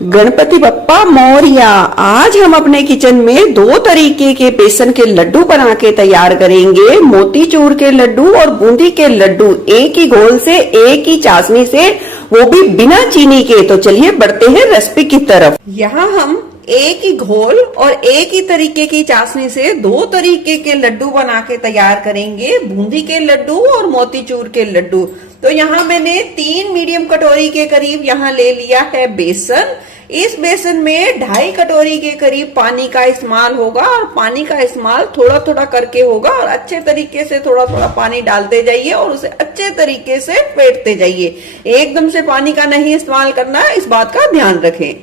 गणपति बप्पा मोरया। आज हम अपने किचन में दो तरीके के बेसन के लड्डू बना के तैयार करेंगे। मोतीचूर के लड्डू और बूंदी के लड्डू, एक ही घोल से, एक ही चाशनी से, वो भी बिना चीनी के। तो चलिए बढ़ते हैं रेसिपी की तरफ। यहाँ हम एक ही घोल और एक ही तरीके की चाशनी से दो तरीके के लड्डू बना के तैयार करेंगे, बूंदी के लड्डू और मोतीचूर के लड्डू। तो यहाँ मैंने 3 मीडियम कटोरी के करीब यहाँ ले लिया है बेसन। इस बेसन में 2.5 कटोरी के करीब पानी का इस्तेमाल होगा और पानी का इस्तेमाल थोड़ा थोड़ा करके होगा और अच्छे तरीके से थोड़ा थोड़ा पानी डालते जाइए और उसे अच्छे तरीके से फेंटते जाइए। एकदम से पानी का नहीं इस्तेमाल करना है, इस बात का ध्यान रखें।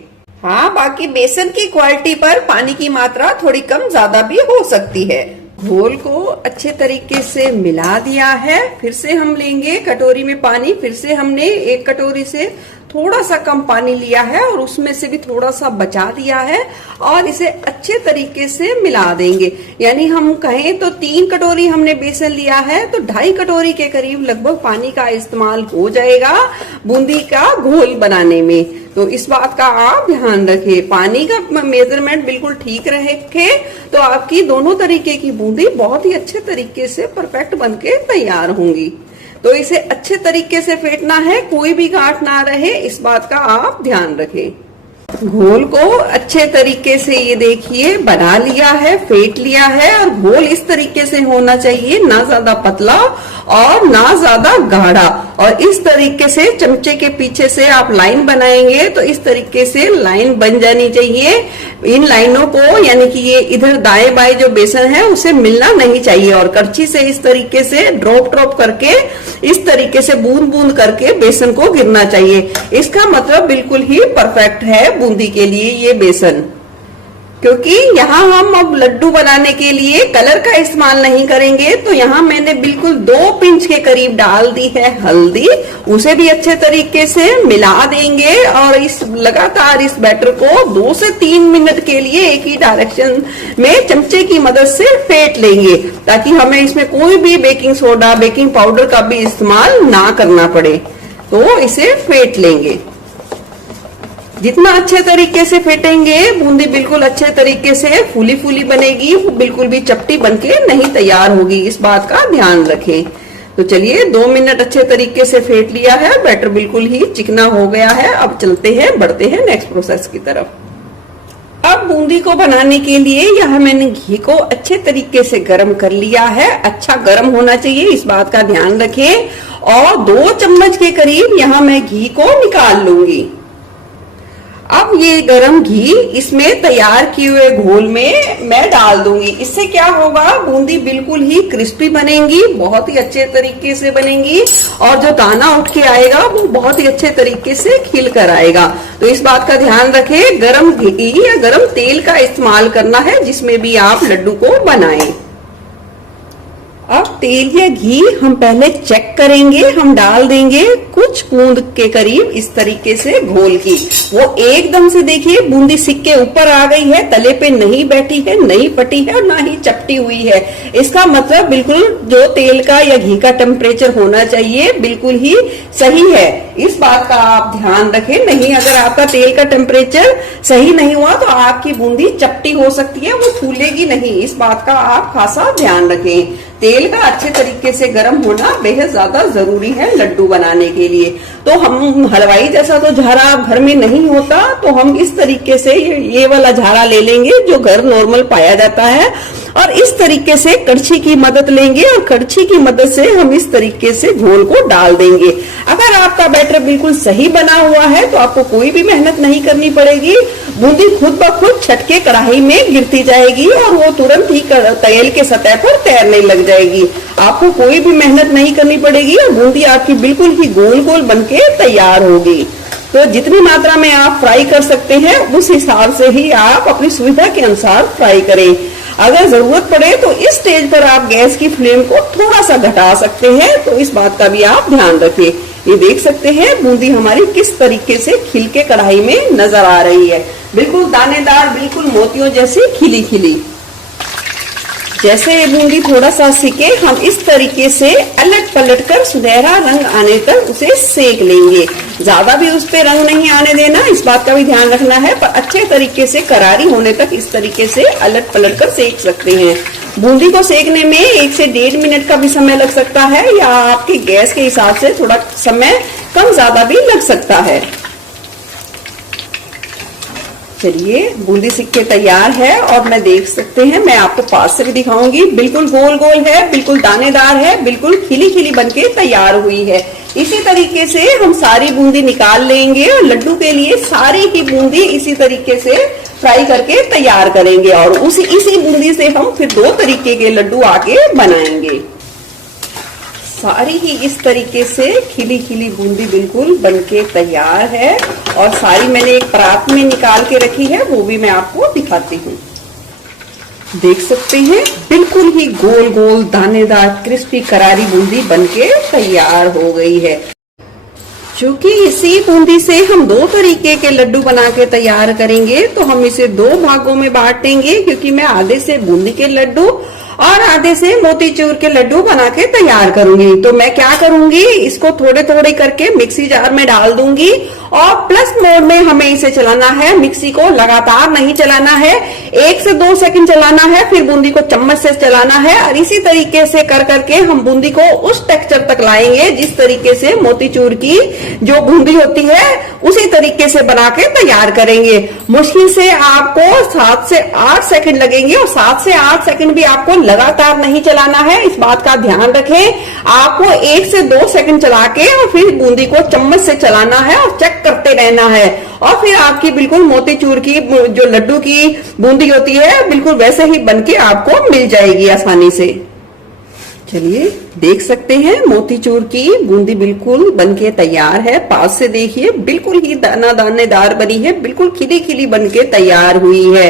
हाँ, बाकी बेसन की क्वालिटी पर पानी की मात्रा थोड़ी कम ज्यादा भी हो सकती है। घोल को अच्छे तरीके से मिला दिया है। फिर से हम लेंगे कटोरी में पानी। फिर से हमने 1 कटोरी से थोड़ा सा कम पानी लिया है और उसमें से भी थोड़ा सा बचा दिया है और इसे अच्छे तरीके से मिला देंगे। यानी हम कहें तो 3 कटोरी हमने बेसन लिया है तो 2.5 कटोरी के करीब लगभग पानी का इस्तेमाल हो जाएगा बूंदी का घोल बनाने में। तो इस बात का आप ध्यान रखें, पानी का मेजरमेंट बिल्कुल ठीक रखे तो आपकी दोनों तरीके की बूंदी बहुत ही अच्छे तरीके से परफेक्ट बनके तैयार होंगी। तो इसे अच्छे तरीके से फेंटना है, कोई भी गांठ ना रहे, इस बात का आप ध्यान रखें। घोल को अच्छे तरीके से ये देखिए बना लिया है, फेंट लिया है और घोल इस तरीके से होना चाहिए, ना ज्यादा पतला और ना ज्यादा गाढ़ा। और इस तरीके से चमचे के पीछे से आप लाइन बनाएंगे तो इस तरीके से लाइन बन जानी चाहिए। इन लाइनों को यानी कि ये इधर दाएं बाएं जो बेसन है उसे मिलना नहीं चाहिए और करछी से इस तरीके से ड्रॉप ड्रॉप करके इस तरीके से बूंद बूंद करके बेसन को गिरना चाहिए। इसका मतलब बिल्कुल ही परफेक्ट है बूंदी के लिए ये बेसन। क्योंकि यहाँ हम अब लड्डू बनाने के लिए कलर का इस्तेमाल नहीं करेंगे तो यहाँ मैंने बिल्कुल 2 पिंच के करीब डाल दी है हल्दी। उसे भी अच्छे तरीके से मिला देंगे और इस लगातार इस बैटर को 2 से 3 मिनट के लिए एक ही डायरेक्शन में चमचे की मदद से फेंट लेंगे ताकि हमें इसमें कोई भी बेकिंग सोडा, बेकिंग पाउडर का भी इस्तेमाल ना करना पड़े। तो इसे फेंट लेंगे। जितना अच्छे तरीके से फेंटेंगे बूंदी बिल्कुल अच्छे तरीके से फूली फूली बनेगी, बिल्कुल भी चपटी बनके नहीं तैयार होगी, इस बात का ध्यान रखें। तो चलिए 2 मिनट अच्छे तरीके से फेंट लिया है, बैटर बिल्कुल ही चिकना हो गया है। अब चलते हैं, बढ़ते हैं नेक्स्ट प्रोसेस की तरफ। अब बूंदी को बनाने के लिए यहाँ मैंने घी को अच्छे तरीके से गर्म कर लिया है। अच्छा गर्म होना चाहिए, इस बात का ध्यान रखें। और 2 चम्मच के करीब यहाँ मैं घी को निकाल लूंगी। अब ये गरम घी इसमें तैयार किए हुए घोल में मैं डाल दूंगी। इससे क्या होगा, बूंदी बिल्कुल ही क्रिस्पी बनेंगी, बहुत ही अच्छे तरीके से बनेंगी और जो दाना उठ के आएगा वो बहुत ही अच्छे तरीके से खिल कर आएगा। तो इस बात का ध्यान रखें, गरम घी या गरम तेल का इस्तेमाल करना है जिसमें भी आप लड्डू को बनाएं। अब तेल या घी हम पहले चेक करेंगे। हम डाल देंगे कुछ बूंद के करीब इस तरीके से घोल की। वो एकदम से देखिए बूंदी सिक के ऊपर आ गई है, तले पे नहीं बैठी है, नहीं फटी है और ना ही चपटी हुई है। इसका मतलब बिल्कुल जो तेल का या घी का टेम्परेचर होना चाहिए बिल्कुल ही सही है, इस बात का आप ध्यान रखें। नहीं, अगर आपका तेल का टेम्परेचर सही नहीं हुआ तो आपकी बूंदी चपटी हो सकती है, वो फूलेगी नहीं, इस बात का आप खासा ध्यान रखें। तेल का अच्छे तरीके से गर्म होना बेहद ज्यादा जरूरी है लड्डू बनाने के लिए। तो हम हलवाई जैसा तो झारा घर में नहीं होता तो हम इस तरीके से ये वाला झारा ले लेंगे जो घर नॉर्मल पाया जाता है और इस तरीके से कड़छी की मदद लेंगे और कड़छी की मदद से हम इस तरीके से घोल को डाल देंगे। अगर आपका बैटर बिल्कुल सही बना हुआ है तो आपको कोई भी मेहनत नहीं करनी पड़ेगी। बूंदी खुद ब खुद छटके कढ़ाई में गिरती जाएगी और वो तुरंत ही तेल के सतह पर तैरने लग जाएगी। आपको कोई भी मेहनत नहीं करनी पड़ेगी और बूंदी आपकी बिल्कुल ही गोल गोल बनके तैयार होगी। तो जितनी मात्रा में आप फ्राई कर सकते हैं उस हिसाब से ही आप अपनी सुविधा के अनुसार फ्राई करें। अगर जरूरत पड़े तो इस स्टेज पर आप गैस की फ्लेम को थोड़ा सा घटा सकते हैं, तो इस बात का भी आप ध्यान रखें। ये देख सकते हैं बूंदी हमारी किस तरीके से खिल के कढ़ाई में नजर आ रही है, बिल्कुल दानेदार, बिल्कुल मोतियों जैसी खिली खिली। जैसे ये बूंदी थोड़ा सा सिके हम इस तरीके से अलट पलट कर सुनहरा रंग आने तक उसे सेक लेंगे। ज्यादा भी उस पे रंग नहीं आने देना, इस बात का भी ध्यान रखना है, पर अच्छे तरीके से करारी होने तक इस तरीके से अलट पलट कर सेक सकते हैं। बूंदी को सेकने में 1 से 1.5 मिनट का भी समय लग सकता है, या आपके गैस के हिसाब से थोड़ा समय कम ज्यादा भी लग सकता है। चलिए बूंदी सिक के तैयार है और मैं देख सकते हैं, मैं आपको पास से भी दिखाऊंगी। बिल्कुल गोल गोल है, बिल्कुल दानेदार है, बिल्कुल खिली खिली बनके तैयार हुई है। इसी तरीके से हम सारी बूंदी निकाल लेंगे और लड्डू के लिए सारी ही बूंदी इसी तरीके से फ्राई करके तैयार करेंगे और इसी बूंदी से हम फिर 2 तरीके के लड्डू आगे बनाएंगे। सारी ही इस तरीके से खिली खिली बूंदी बिल्कुल बनके तैयार है और सारी मैंने एक परात में निकाल के रखी है, वो भी मैं आपको दिखाती हूँ। देख सकते हैं बिल्कुल ही गोल गोल दानेदार क्रिस्पी करारी बूंदी बनके तैयार हो गई है। क्योंकि इसी बूंदी से हम 2 तरीके के लड्डू बना के तैयार करेंगे तो हम इसे 2 भागों में बांटेंगे, क्योंकि मैं आधे से बूंदी के लड्डू और आधे से मोतीचूर के लड्डू बना के तैयार करूंगी। तो मैं क्या करूंगी, इसको थोड़े थोड़े करके मिक्सी जार में डाल दूंगी और प्लस मोड में हमें इसे चलाना है। मिक्सी को लगातार नहीं चलाना है, 1 से 2 सेकंड चलाना है, फिर बूंदी को चम्मच से चलाना है और इसी तरीके से कर करके हम बूंदी को उस टेक्सचर तक लाएंगे जिस तरीके से मोतीचूर की जो बूंदी होती है उसी तरीके से बना के तैयार करेंगे। मुश्किल से आपको 7 से 8 सेकंड लगेंगे और 7 से 8 सेकंड भी आपको लगातार नहीं चलाना है, इस बात का ध्यान रखें। आपको 1 से 2 सेकंड चला के और फिर बूंदी को चम्मच से चलाना है और चेक करते रहना है और फिर आपकी बिल्कुल मोतीचूर की जो लड्डू की बूंदी होती है बिल्कुल वैसे ही बनके आपको मिल जाएगी आसानी से। चलिए देख सकते हैं मोतीचूर की बूंदी बिल्कुल बनके तैयार है। पास से देखिए बिल्कुल ही दानेदार बनी है, बिल्कुल खिली खिली बनके तैयार हुई है।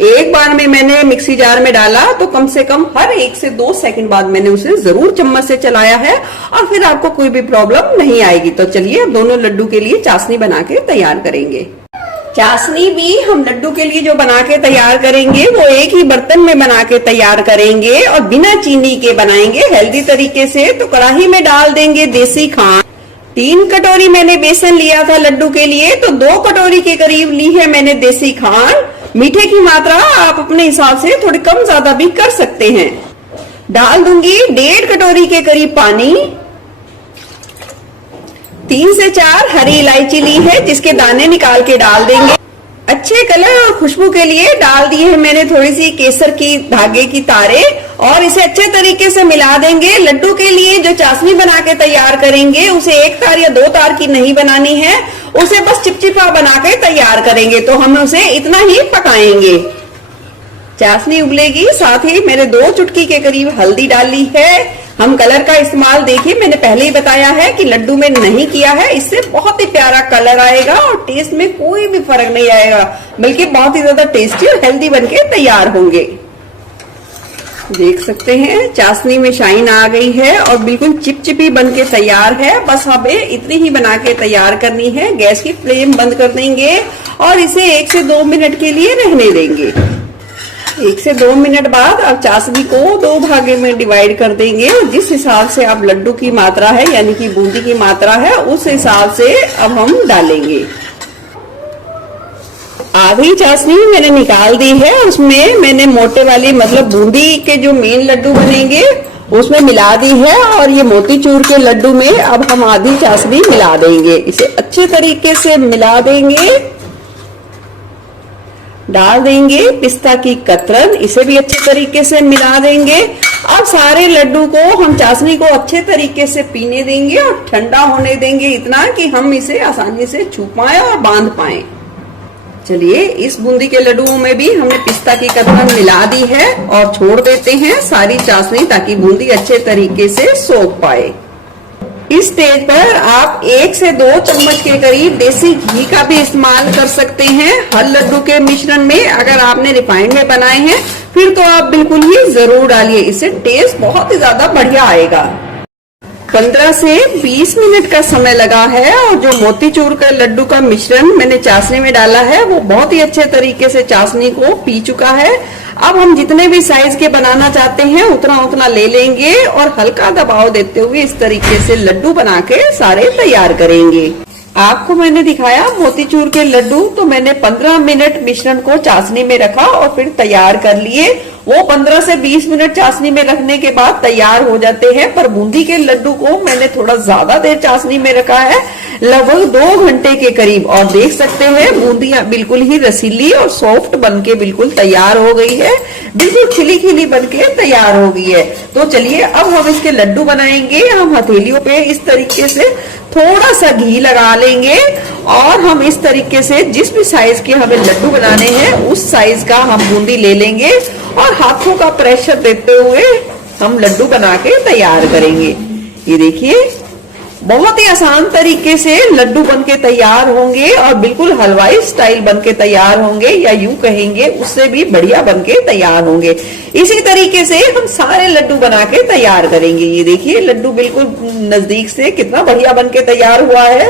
एक बार में मैंने मिक्सी जार में डाला तो कम से कम हर 1 से 2 सेकंड बाद मैंने उसे जरूर चम्मच से चलाया है और फिर आपको कोई भी प्रॉब्लम नहीं आएगी। तो चलिए अब दोनों लड्डू के लिए चाशनी बना के तैयार करेंगे। चाशनी भी हम लड्डू के लिए जो बना के तैयार करेंगे वो एक ही बर्तन में बना के तैयार करेंगे और बिना चीनी के बनाएंगे हेल्दी तरीके से। तो कढ़ाई में डाल देंगे देसी खांड। 3 कटोरी मैंने बेसन लिया था लड्डू के लिए, तो 2 कटोरी के करीब ली है मैंने देसी खांड। मीठे की मात्रा आप अपने हिसाब से थोड़ी कम ज्यादा भी कर सकते हैं। डाल दूंगी 1.5 कटोरी के करीब पानी। 3 से 4 हरी इलायची ली है जिसके दाने निकाल के डाल देंगे। अच्छे कलर और खुशबू के लिए डाल दी है मैंने थोड़ी सी केसर की धागे की तारे और इसे अच्छे तरीके से मिला देंगे। लड्डू के लिए जो चाशनी बना के तैयार करेंगे उसे 1 तार या 2 तार की नहीं बनानी है, उसे बस चिपचिपा बना के तैयार करेंगे। तो हम उसे इतना ही पकाएंगे। चाशनी उबलेगी, साथ ही मैंने 2 चुटकी के करीब हल्दी डाली है। हम कलर का इस्तेमाल देखिए मैंने पहले ही बताया है कि लड्डू में नहीं किया है, इससे बहुत ही प्यारा कलर आएगा और टेस्ट में कोई भी फर्क नहीं आएगा, बल्कि बहुत ही ज्यादा टेस्टी और हेल्दी बनके तैयार होंगे। देख सकते हैं चाशनी में शाइन आ गई है और बिल्कुल चिपचिपी बनके तैयार है। बस हमें इतनी ही बना के तैयार करनी है। गैस की फ्लेम बंद कर देंगे और इसे 1 से 2 मिनट के लिए रहने देंगे। 1 से 2 मिनट बाद अब चाशनी को 2 भागे में डिवाइड कर देंगे और जिस हिसाब से आप लड्डू की मात्रा है यानी कि बूंदी की मात्रा है उस हिसाब से अब हम डालेंगे। आधी चाशनी मैंने निकाल दी है, उसमें मैंने मोटे वाली मतलब बूंदी के जो मेन लड्डू बनेंगे उसमें मिला दी है और ये मोतीचूर के लड्डू में अब हम आधी चाशनी मिला देंगे। इसे अच्छे तरीके से मिला देंगे। डाल देंगे पिस्ता की कतरन, इसे भी अच्छे तरीके से मिला देंगे। अब सारे लड्डू को हम चाशनी को अच्छे तरीके से पीने देंगे और ठंडा होने देंगे इतना कि हम इसे आसानी से छू पाए और बांध पाए। चलिए इस बूंदी के लड्डुओं में भी हमने पिस्ता की कतरन मिला दी है और छोड़ देते हैं सारी चाशनी ताकि बूंदी अच्छे तरीके से सोख पाए। इस स्टेज पर आप 1 से 2 चम्मच के करीब देसी घी का भी इस्तेमाल कर सकते हैं हर लड्डू के मिश्रण में। अगर आपने रिफाइंड में बनाए हैं फिर तो आप बिल्कुल ही जरूर डालिए, इससे टेस्ट बहुत ही ज्यादा बढ़िया आएगा। 15 से 20 मिनट का समय लगा है और जो मोतीचूर का लड्डू का मिश्रण मैंने चाशनी में डाला है वो बहुत ही अच्छे तरीके से चाशनी को पी चुका है। अब हम जितने भी साइज के बनाना चाहते हैं उतना उतना ले लेंगे और हल्का दबाव देते हुए इस तरीके से लड्डू बना के सारे तैयार करेंगे। आपको मैंने दिखाया मोतीचूर के लड्डू, तो मैंने 15 मिनट मिश्रण को चाशनी में रखा और फिर तैयार कर लिए। वो 15 से 20 मिनट चाशनी में रखने के बाद तैयार हो जाते हैं, पर बूंदी के लड्डू को मैंने थोड़ा ज्यादा देर चाशनी में रखा है, लगभग 2 घंटे के करीब। और देख सकते हैं बूंदी बिल्कुल ही रसीली और सॉफ्ट बनके बिल्कुल तैयार हो गई है, बिल्कुल खिली खिली बनके तैयार हो गई है। तो चलिए अब हम इसके लड्डू बनाएंगे। हम हथेलियों पे इस तरीके से थोड़ा सा घी लगा लेंगे और हम इस तरीके से जिस भी साइज के हमें लड्डू बनाने हैं उस साइज का हम बूंदी ले लेंगे और हाथों का प्रेशर देते हुए हम लड्डू बना के तैयार करेंगे। ये देखिए बहुत ही आसान तरीके से लड्डू बनके तैयार होंगे और बिल्कुल हलवाई स्टाइल बनके तैयार होंगे, या यूं कहेंगे उससे भी बढ़िया बनके तैयार होंगे। इसी तरीके से हम सारे लड्डू बना के तैयार करेंगे। ये देखिए लड्डू बिल्कुल नजदीक से कितना बढ़िया बनके तैयार हुआ है।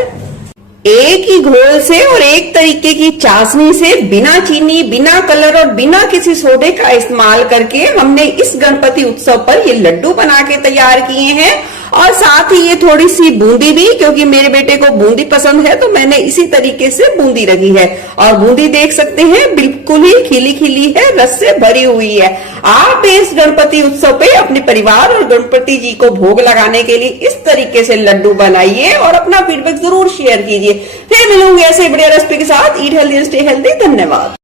एक ही घोल से और एक तरीके की चाशनी से बिना चीनी, बिना कलर और बिना किसी सोडे का इस्तेमाल करके हमने इस गणपति उत्सव पर ये लड्डू बना के तैयार किए हैं। और साथ ही ये थोड़ी सी बूंदी भी, क्योंकि मेरे बेटे को बूंदी पसंद है तो मैंने इसी तरीके से बूंदी रखी है। और बूंदी देख सकते हैं बिल्कुल ही खिली खिली है, रस से भरी हुई है। आप इस गणपति उत्सव पे अपने परिवार और गणपति जी को भोग लगाने के लिए इस तरीके से लड्डू बनाइए और अपना फीडबैक जरूर शेयर कीजिए। फिर मिलूंगी ऐसे बढ़िया रेसिपी के साथ। Eat healthy, stay healthy. धन्यवाद।